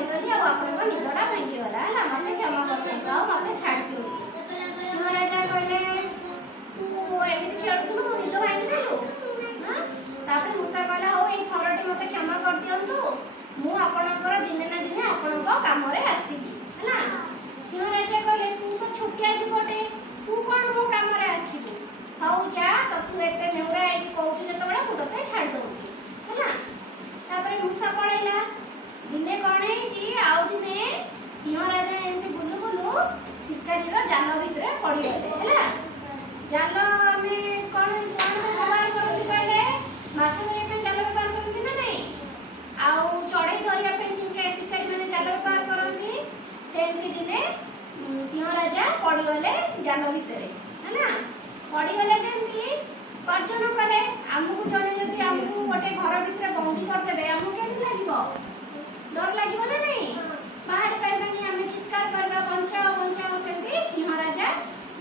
पड़गली आपको निदटा भांगीगला है मत क्षमा कर मत छाड़ दियो। सिंह राजा कहले तू एमती खेलुलु मो निद भांगीदेलु। तापर मूसा कहला हो ये थरटी मत क्षमा कर दियंतु मु आपणकर दिने ना दिने आपणक काम आसबि है ना। सिंह राजा कहले तू तो छोटिया जीवटे तू कौन मो काम आसबु हौ जा तो तू एते नेउरा आई कहू जतबेला मु तते छाड़ दउची है ना। तापर मूसा पळैला दिने कौन है आउ दिने सिंह राजा एमती बुलु बुलु शिकारी जाल भितर पड़ी गले है। जाल आम कौन व्यवहार करती कहले माछ धरने जाल व्यवहार करती ना नहीं आउ चढ़ई धरने शिकारी मैंने जाल व्यवहार करती सेमती दिने सिंह राजा पड़गले जाल भितर है ना। पड़गले सेमती गर्जन कले आमको जड़े जदि आमको गोटे घर भितर बंदी करदे आमको केमती लगे डर लगे ना नहीं बाहर पाइबानी आम चित्कार करवा बंचाओ बंचाओ सेमती सिंह राजा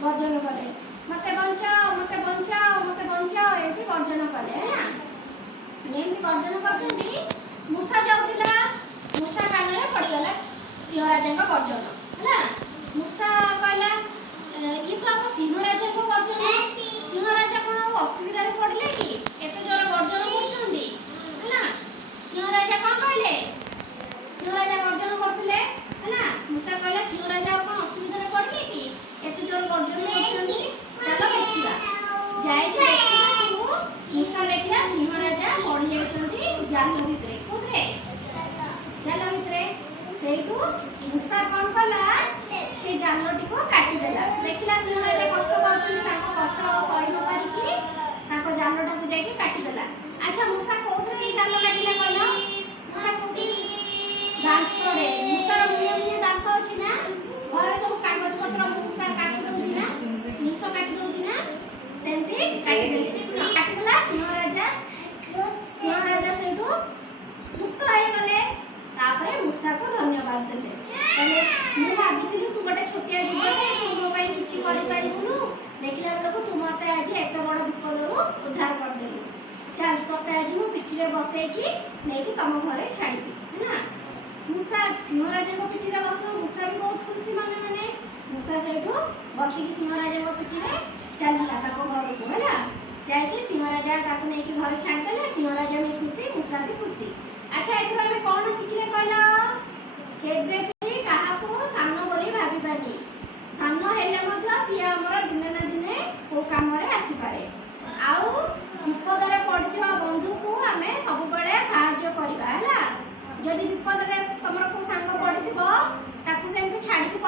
गर्जन कले मते बंचाओ मते बंचाओ मते बंचाओ एमती गर्जन कले है ना। एमती गर्जन करछंती मूसा जाउतिला मूसा कान रे पड़गला सिंह राजा का गर्जन है ना। मूसा कहला ये तो हम सिंह राजा को गर्जन सिंह राजा कोन असुविधा रे पड़ले कि एते जोर गर्जन करछंती है ना। सिंह राजा का कहले सिंह राजा गर्जन करथिले है ना। मूसा कहला सिंह राजा कोन असुविधा रे पड़ले कि एते जोर गर्जन करछंती चलो देखिबा जाई के देखिबा मूसा देखिया सिंह राजा पड़ी जाउछंती जाल भितरे कोथरे जाल भितरे सेठू मूसा कोन कला से जालटी को काटी देला देखिला सिंह राजा कष्ट पाउछंती ताको कष्ट सही न पारी कि ताको जालटा को जाई के काटी देला। अच्छा मूसा कोथरे जाल काटिला कहला मूसा कोथि दांत रे मूसा मुनिया दांत अछि ना घरे सब कागज पत्र मूसा काटी दउछि ना निंस काटी दउछि ना सेमती काटी देले काटी देला सिंह राजा सेठू मुक्त होई गले। तापरे मूसा को धन्यवाद देले कहले मु भाबिथिलि तू गोटे छोटिया जीवटे तू मो पई किछि करि पारिबुनु देखिला बेलको तू मते आज एते बड़ विपदरू उद्धार कर देलु चल तते आज मु पिठिरे बसै कि नै कि तम घरे छाड़ीबी है ना। मूसा सिंह राजा को पिठिरे बसो मूसा भी बहुत खुशी माने माने मूसा सेठू बसी कि सिंह राजा को पिठिरे चलिला ताको घर को हैला जाय कि सिंह राजा ताको नै कि घरे छाड़ देले सिंह राजा भी खुशी मूसा भी खुशी। अच्छा एथरा में कोन सिखले कहला केबे भी काहा को सानो बोली भाबिबानी सानो हेले मध्य सी हमर दिने ना दिने को काम रे आसी पारे आउ विपद रे पड़िथिबा बंधु को हमें सब बळे सहाय्य करबा हैला। जदि विपद रे तमर को संग पड़िथिबो ताकू सेमति छाडी के